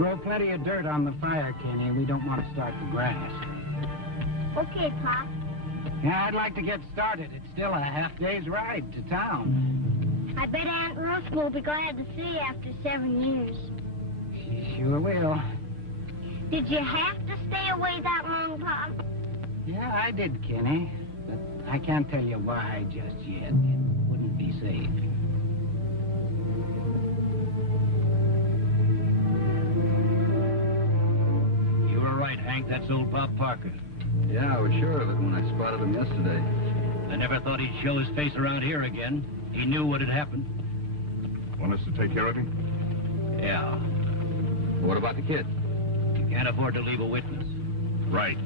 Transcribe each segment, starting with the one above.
Throw plenty of dirt on the fire, Kenny. We don't want to start the grass. Okay, Pop. Yeah, I'd like to get started. It's still a half-day's ride to town. I bet Aunt Ruth will be glad to see you after 7 years. She sure will. Did you have to stay away that long, Pop? Yeah, I did, Kenny. But I can't tell you why just yet. It wouldn't be safe. You were right, Hank. That's old Bob Parker. Yeah, I was sure of it when I spotted him yesterday. I never thought he'd show his face around here again. He knew what had happened. Want us to take care of him? Yeah. What about the kid? You can't afford to leave a witness. Right.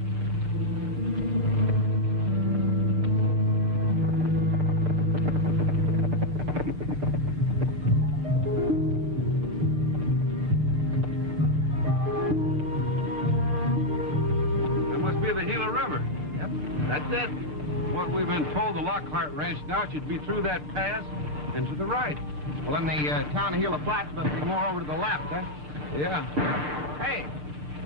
That must be the Gila River. Yep. That's it. What we've been told, the Lockhart Ranch now should be through that pass and to the right. Well, then the town of Gila Flats must be more over to the left, huh? Yeah. Hey,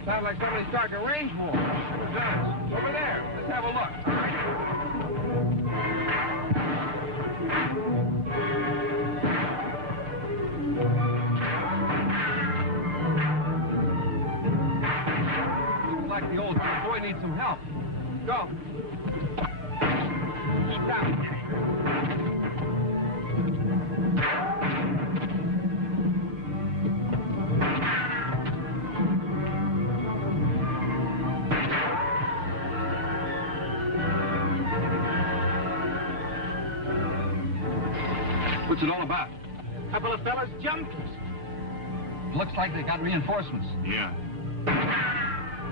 sounds like somebody's starting to range more. Sure does. Over there. Let's have a look. Looks like the old boy needs some help. Go. Stop. What's it all about? A couple of fellas jumped us. Looks like they got reinforcements. Yeah.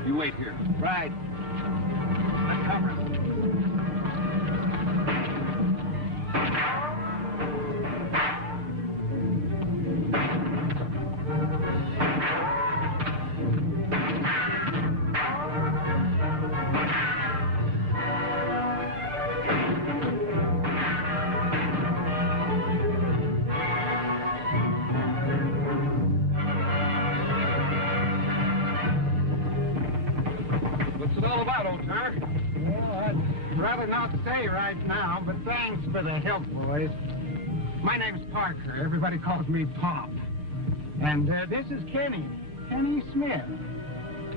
You wait here. Right. Cover. What's it all about, old timer? Well, I'd rather not say right now, but thanks for the help, boys. My name's Parker. Everybody calls me Pop. And this is Kenny. Kenny Smith.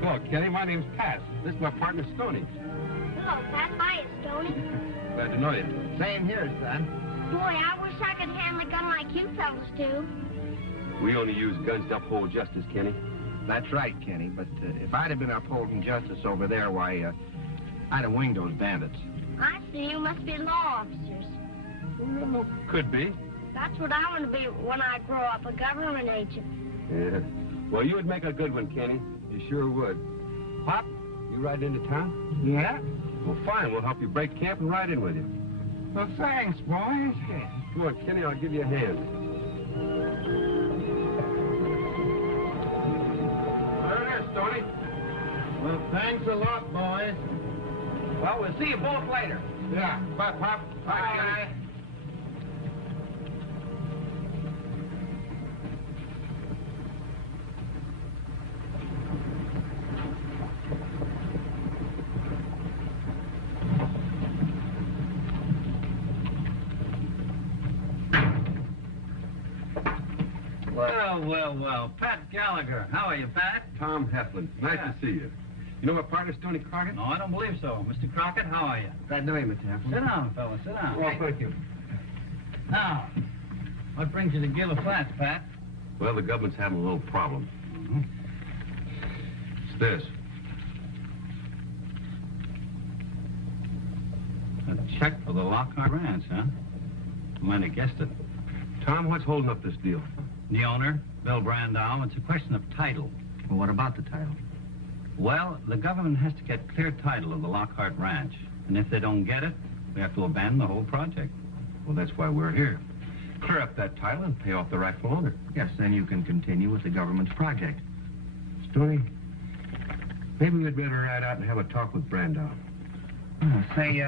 Hello, Kenny. My name's Pat. This is my partner, Stoney. Hello, Pat. Hiya, Stoney. Glad to know you. Same here, son. Boy, I wish I could handle a gun like you fellas do. We only use guns to uphold justice, Kenny. That's right, Kenny. But if I'd have been upholding justice over there, why, I'd have winged those bandits. I see you must be law officers. Well, could be. That's what I want to be when I grow up, a government agent. Yeah. Well, you would make a good one, Kenny. You sure would. Pop, you riding into town? Yeah? Well, fine. We'll help you break camp and ride in with you. Well, thanks, boys. Come on, Kenny. I'll give you a hand. There it is, Stoney. Well, thanks a lot, boys. Well, we'll see you both later. Yeah. Bye, Pop. Bye, Kenny. Well. Pat Gallagher. How are you, Pat? Tom Heflin. Nice to see you. You know my partner, Stoney Crockett? No, I don't believe so. Mr. Crockett, how are you? Glad to know you, Mr. Heflin. Sit down, fella. Sit down. Well, thank you. Now, what brings you to Gila Flats, Pat? Well, the government's having a little problem. It's this. A check for the Lockhart Ranch, huh? I might have guessed it. Tom, what's holding up this deal? The owner, Bill Brandow, it's a question of title. Well, what about the title? Well, the government has to get clear title of the Lockhart Ranch. And if they don't get it, we have to abandon the whole project. Well, that's why we're here. Clear up that title and pay off the rightful owner. Yes, then you can continue with the government's project. Stoney, maybe we'd better ride out and have a talk with Brandow. Say,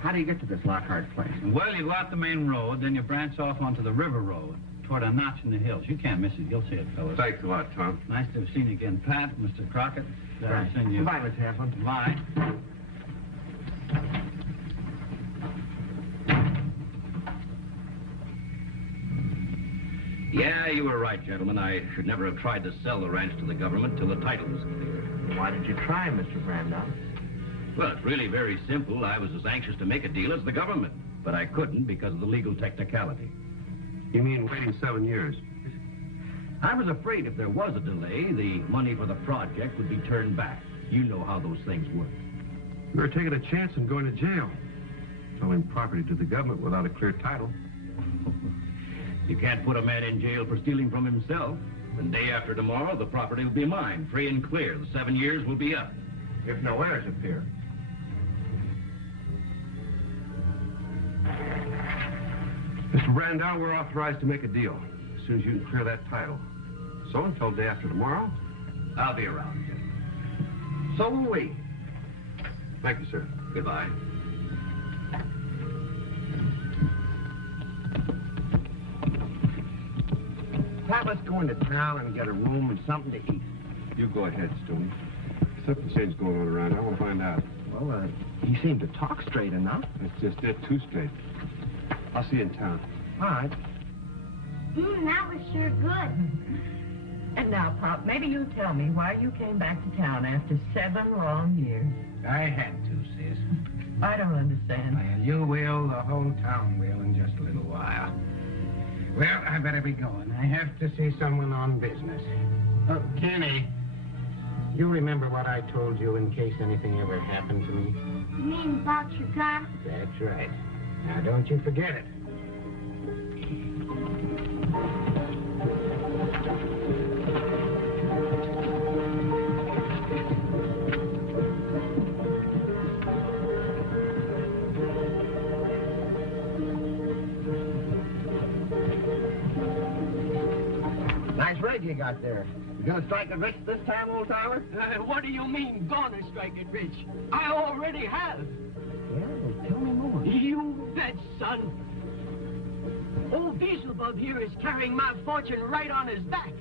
how do you get to this Lockhart place? Well, you go out the main road, then you branch off onto the river road. toward a notch in the hills. You can't miss it. You'll see it, fellas. Thanks a lot, Tom. Nice to have seen you again, Pat, Mr. Crockett. Right. Seen you. Goodbye, Miss Hanson. Bye. Yeah, you were right, gentlemen. I should never have tried to sell the ranch to the government till the title was clear. Why did you try, Mr. Brandon? Well, it's really very simple. I was as anxious to make a deal as the government, but I couldn't because of the legal technicality. You mean waiting 7 years? I was afraid if there was a delay, the money for the project would be turned back. You know how those things work. You were taking a chance and going to jail. Selling property to the government without a clear title. You can't put a man in jail for stealing from himself. And day after tomorrow, the property will be mine, free and clear. The 7 years will be up. If no heirs appear. Mr. Brandau, we're authorized to make a deal as soon as you can clear that title. So until day after tomorrow? I'll be around, gentlemen. So will we. Thank you, sir. Goodbye. Pat, let's go into town and get a room and something to eat. You go ahead, Stoney. Something strange going on around. I want to find out. Well, he seemed to talk straight enough. It's just it, too straight. I'll see you in town. All right. That was sure good. And now, Pop, maybe you tell me why you came back to town after 7 long years. I had to, sis. I don't understand. Well, you will, the whole town will in just a little while. Well, I better be going. I have to see someone on business. Oh, Kenny, you remember what I told you in case anything ever happened to me? You mean about your gun? That's right. Now, don't you forget it. Nice rig you got there. You gonna strike it rich this time, old timer? What do you mean, gonna strike it rich? I already have. Yeah, well, tell me more. You bet, son. Old Beelzebub here is carrying my fortune right on his back.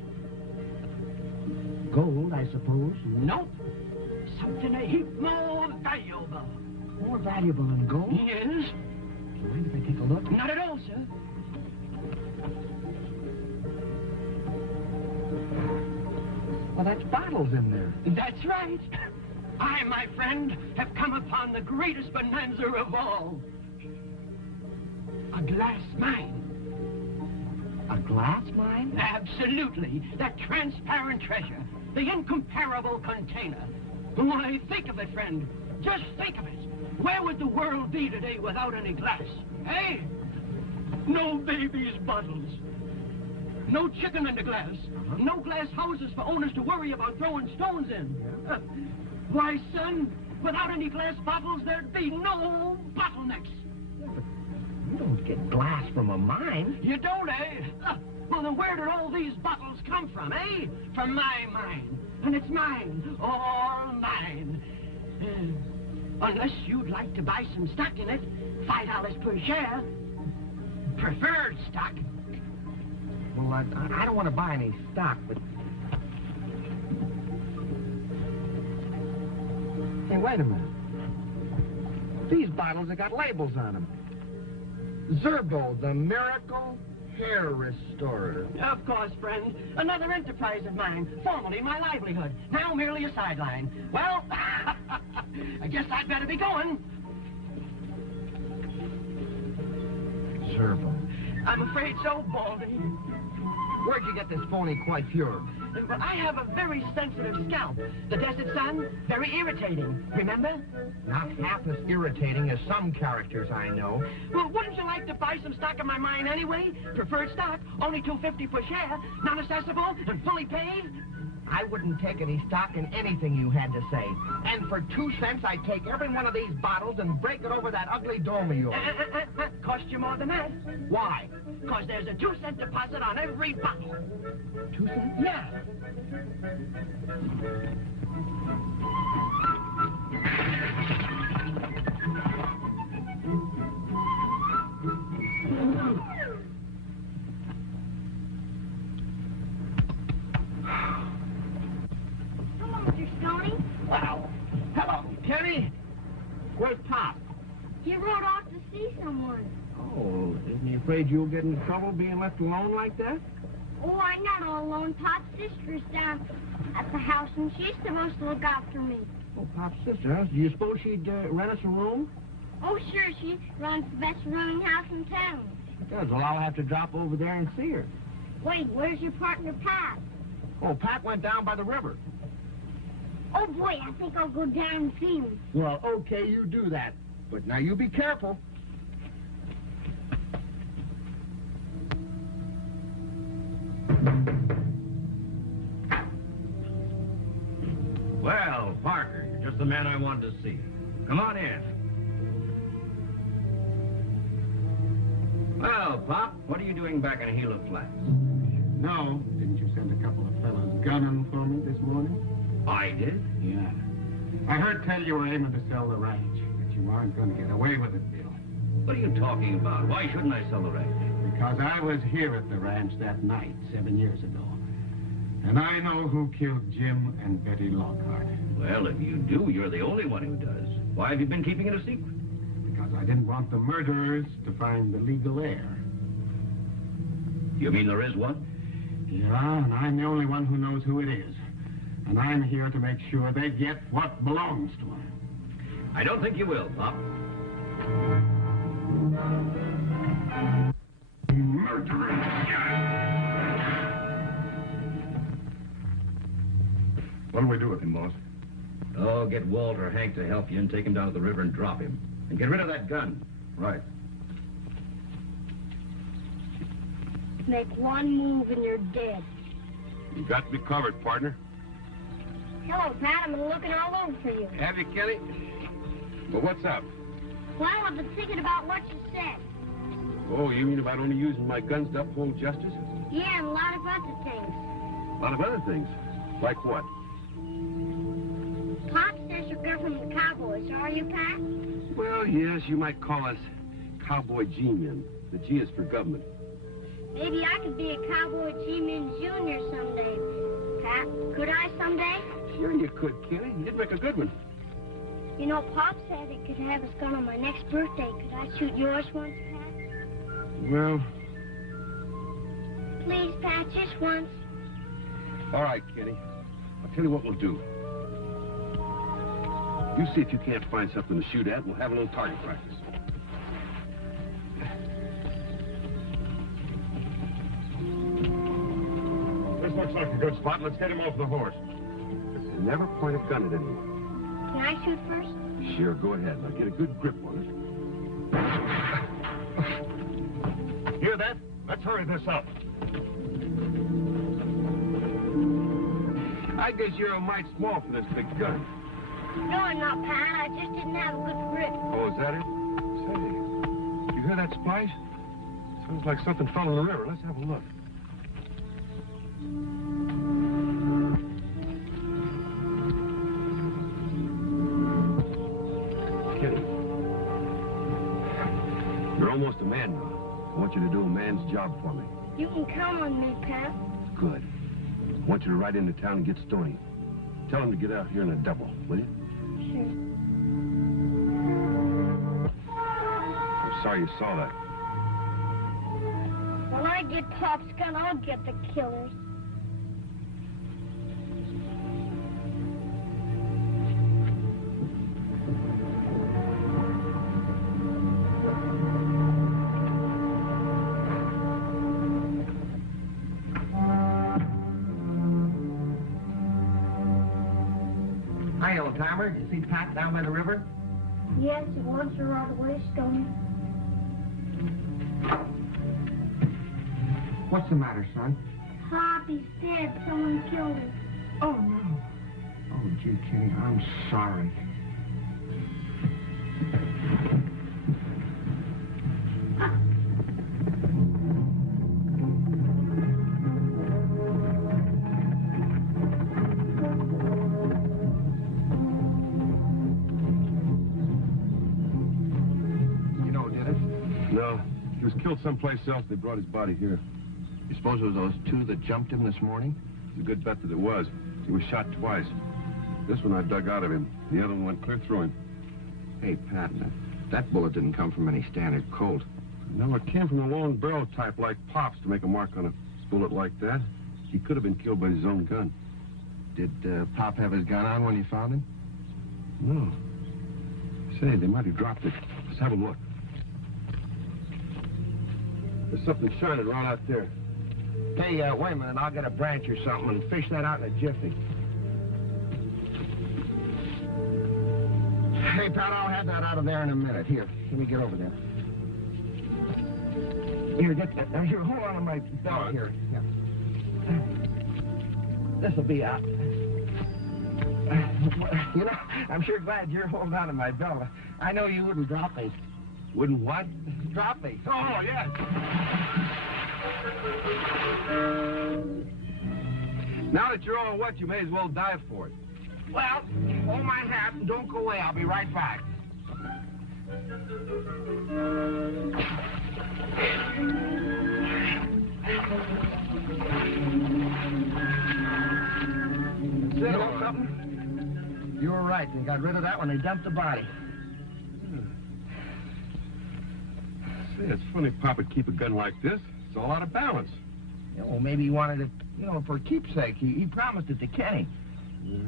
Gold, I suppose. Nope. Something a heap more valuable. More valuable than gold? Yes? Do you mind if I take a look? Not at all, sir. Well, that's bottles in there. That's right. I, my friend, have come upon the greatest bonanza of all. A glass mine. A glass mine? Absolutely. That transparent treasure. The incomparable container. Why, think of it, friend. Just think of it. Where would the world be today without any glass? Hey? No babies' bottles. No chicken in the glass. No glass houses for owners to worry about throwing stones in. Why, son, without any glass bottles, there'd be no bottlenecks. You don't get glass from a mine. You don't, eh? Well, then where did all these bottles come from, eh? From my mine. And it's mine. All mine. Unless you'd like to buy some stock in it, $5 per share. Preferred stock. Well, I don't want to buy any stock, but... Hey, wait a minute. These bottles have got labels on them. Zerbo, the Miracle Hair Restorer. Of course, friend. Another enterprise of mine. Formerly my livelihood. Now merely a sideline. Well, I guess I'd better be going. Zerbo. I'm afraid so, Baldy. Where'd you get this phony coiffure? But I have a very sensitive scalp. The desert sun, very irritating. Remember? Not half as irritating as some characters I know. Well, wouldn't you like to buy some stock in my mine anyway? Preferred stock, only $2.50 per share, non-assessable, and fully paid. I wouldn't take any stock in anything you had to say. And for 2 cents, I'd take every one of these bottles and break it over that ugly dome of yours. Cost you more than that. Why? Because there's a 2-cent deposit on every bottle. 2 cents? Yeah. Isn't he afraid you'll get into trouble being left alone like that? Oh, I'm not all alone. Pop's sister's down at the house, and she's supposed to look after me. Oh, Pop's sister, huh? Do you suppose she'd rent us a room? Oh, sure, she runs the best rooming house in town. She does. Well, I'll have to drop over there and see her. Wait, where's your partner, Pat? Oh, Pat went down by the river. Oh, boy, I think I'll go down and see him. Well, okay, you do that. But now you be careful. Well, Parker, you're just the man I wanted to see. Come on in. Well, Pop, what are you doing back in Gila Flats? No, didn't you send a couple of fellows gunning for me this morning? I did? Yeah. I heard tell you were aiming to sell the ranch, but you aren't going to get away with it, Bill. What are you talking about? Why shouldn't I sell the ranch? Because I was here at the ranch that night 7 years ago. And I know who killed Jim and Betty Lockhart. Well, if you do, you're the only one who does. Why have you been keeping it a secret? Because I didn't want the murderers to find the legal heir. You mean there is one? Yeah, and I'm the only one who knows who it is. And I'm here to make sure they get what belongs to them. I don't think you will, Pop. Murderers! What do we do with him, boss? Oh, get Walter or Hank to help you and take him down to the river and drop him. And get rid of that gun. Right. Make one move and you're dead. You got to be covered, partner. Hello, Pat. I've been looking all over for you. Have you, Kenny? Well, what's up? Well, I've been thinking about what you said. Oh, you mean about only using my guns to uphold justice? Yeah, and a lot of other things. A lot of other things. Like what? Pop says you're good from the Cowboys, are you, Pat? Well, yes, you might call us Cowboy G Men. The G is for government. Maybe I could be a Cowboy G Men Jr. someday, Pat. Could I someday? Sure you could, Kenny. You'd make a good one. You know, Pop said he could have his gun on my next birthday. Could I shoot yours once, Pat? Well, Please, Pat, just once. all right, Kenny. I'll tell you what we'll do. You see if you can't find something to shoot at, and we'll have a little target practice. This looks like a good spot. Let's get him off the horse. And never point a gun at anyone. Can I shoot first? Sure, go ahead. Now get a good grip on it. Hear that? Let's hurry this up. I guess you're a mite small for this big gun. No, I'm not, Pat. I just didn't have a good grip. Oh, is that it? Say, you hear that splash? Sounds like something fell in the river. Let's have a look. Kenny, you're almost a man now. I want you to do a man's job for me. You can count on me, Pat. Good. I want you to ride into town and get Stoney. Tell him to get out here in a double, will you? Sure. I'm sorry you saw that. When I get Pop's gun, I'll get the killers. Hi, old-timer. Did you see Pat down by the river? Yes, he wants to ride away, Stoney. What's the matter, son? Pop, he's dead. Someone killed him. Oh, no. Oh, gee, Kenny, I'm sorry. You know, did it? No. He was killed someplace else. They brought his body here. You suppose it was those two that jumped him this morning? It's a good bet that it was. He was shot twice. This one I dug out of him. The other one went clear through him. Hey, Pat, that bullet didn't come from any standard Colt. No, it came from a long barrel type like Pop's to make a mark on a bullet like that. He could have been killed by his own gun. Did Pop have his gun on when you found him? No. Say, they might have dropped it. Let's have a look. There's something shining right out there. Hey, wait a minute. I'll get a branch or something and fish that out in a jiffy. Hey, pal, I'll have that out of there in a minute. Here, let me get over there. Here, get that. Here, hold on to my belt here. Yeah. This'll be out. You know, I'm sure glad you're holding on to my belt. I know you wouldn't drop me. Wouldn't what? Drop me. Oh, yes. Now that you're all wet, you may as well dive for it. Well, hold my hat and don't go away. I'll be right back. You know something? You were right. They got rid of that when they dumped the body. Say, it's funny Pop would keep a gun like this. It's all out of balance. Yeah, well, maybe he wanted it, you know, for keepsake. He promised it to Kenny. Yeah.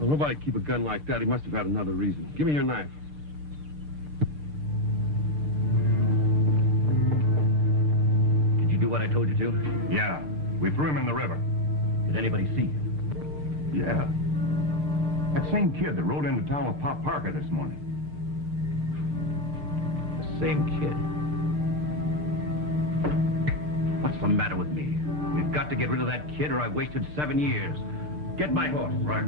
Well, nobody'd keep a gun like that. He must have had another reason. Give me your knife. Did you do what I told you to? Yeah. We threw him in the river. Did anybody see him? Yeah. That same kid that rode into town with Pop Parker this morning. The same kid. What's the matter with me? We've got to get rid of that kid or I wasted 7 years. Get my horse. Right.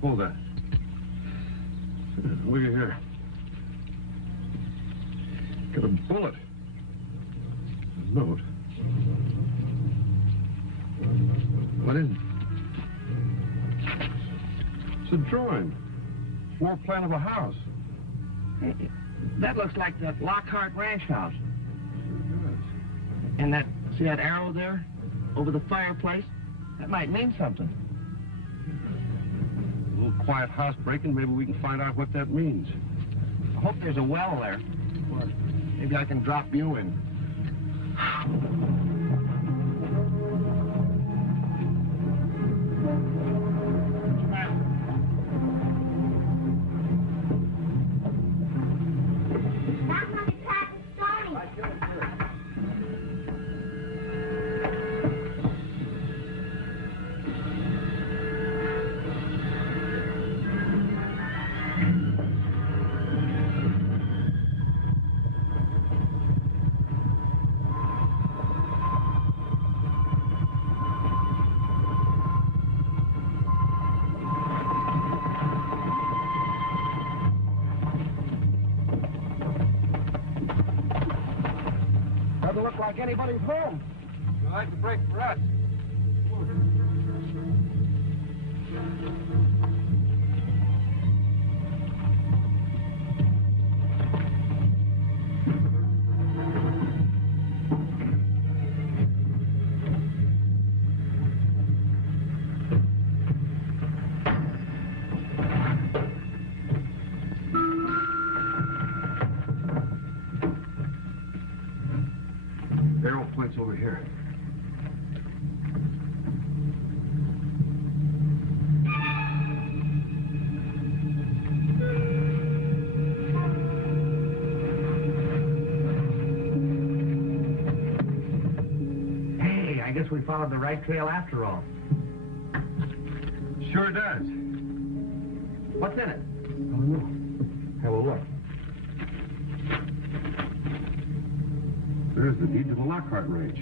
Hold that. Look at here. Got a bullet. A note. What is it? It's a drawing. Floor plan of a house. Hey, that looks like the Lockhart Ranch house. It does. And that, see that arrow there? Over the fireplace? That might mean something. A little quiet house breaking. Maybe we can find out what that means. I hope there's a well there. Or maybe I can drop you in. That's when he caught Stoney. Doesn't look like anybody's home. You'll like to break for us. Arrow points over here. Hey, I guess we followed the right trail after all. Sure does. What's in it? I don't know. Have a look. There's the deed to the Lockhart Ranch.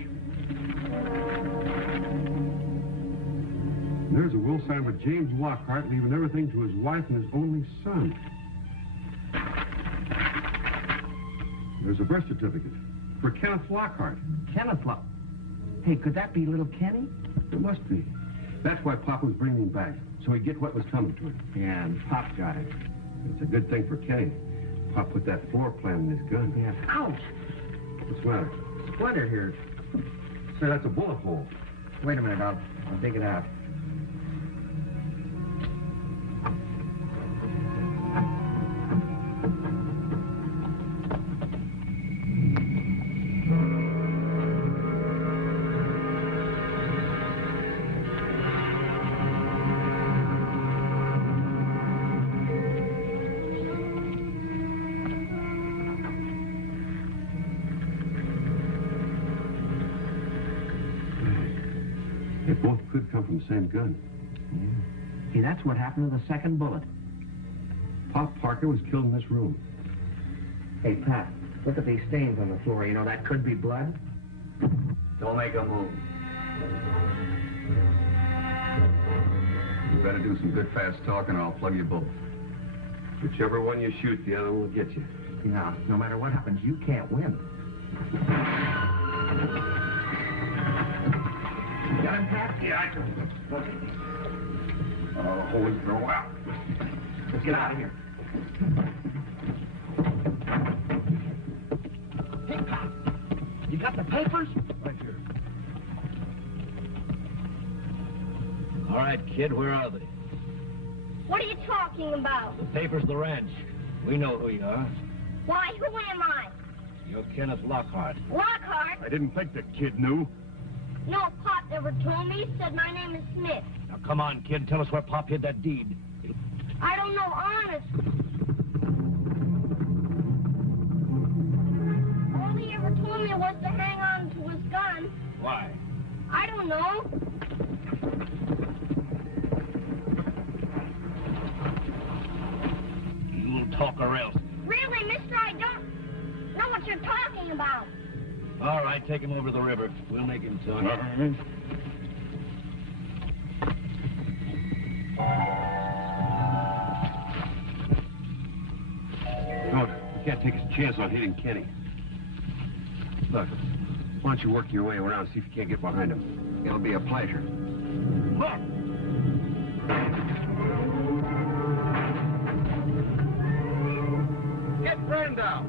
There's a will signed by James Lockhart, leaving everything to his wife and his only son. There's a birth certificate for Kenneth Lockhart. Kenneth Hey, could that be little Kenny? It must be. That's why Pop was bringing him back, so he'd get what was coming to him. Yeah, and Pop got it. It's a good thing for Kenny. Pop put that floor plan in his gun. Yeah. Ouch! What's the matter? Splinter here. Say, that's a bullet hole. Wait a minute, I'll dig it out. They both could come from the same gun. Yeah. See, that's what happened to the second bullet. Pop Parker was killed in this room. Hey, Pat, look at these stains on the floor. You know, that could be blood. Don't make a move. You better do some good fast talking or I'll plug you both. Whichever one you shoot, the other one will get you. Now, no matter what happens, you can't win. Got him, Pat? Yeah, I can. Oh, holy throw out. Let's get out of here. Hey, Pat, you got the papers? Right here. All right, kid, where are they? What are you talking about? The papers of the ranch. We know who you are. Why, who am I? You're Kenneth Lockhart. Lockhart? I didn't think the kid knew. No, Pop never told me. He said my name is Smith. Now, come on, kid. Tell us where Pop hid that deed. I don't know, honest. All he ever told me was to hang on to his gun. Why? I don't know. You'll talk or else. Really, mister, I don't know what you're talking about. All right, take him over to the river. We'll make him talk. Look, we can't take a chance on hitting Kenny. Look, why don't you work your way around and see if you can't get behind him? It'll be a pleasure. Look! Get Brandau.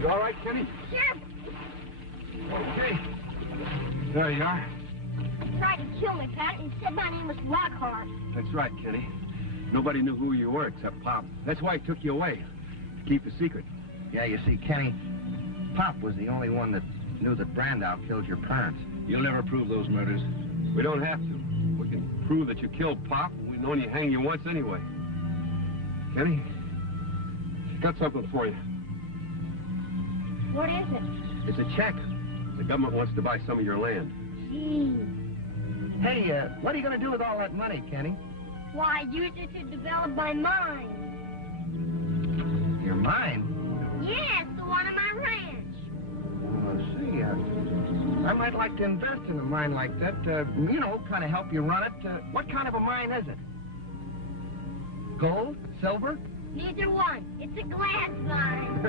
You all right, Kenny? Sure. Okay. There you are. He tried to kill me, Pat, and said my name was Lockhart. That's right, Kenny. Nobody knew who you were except Pop. That's why he took you away, to keep the secret. Yeah, you see, Kenny, Pop was the only one that knew that Brandau killed your parents. You'll never prove those murders. We don't have to. We can prove that you killed Pop, and we've known you hang you once anyway. Kenny, got something for you. What is it? It's a check. The government wants to buy some of your land. Gee. Hey, what are you going to do with all that money, Kenny? Why, use it to develop my mind. Your mind? Yes, the one on my ranch. Oh, see, I might like to invest in a mine like that. You know, kind of help you run it. What kind of a mine is it? Gold? Silver? Neither one. It's a glass mine.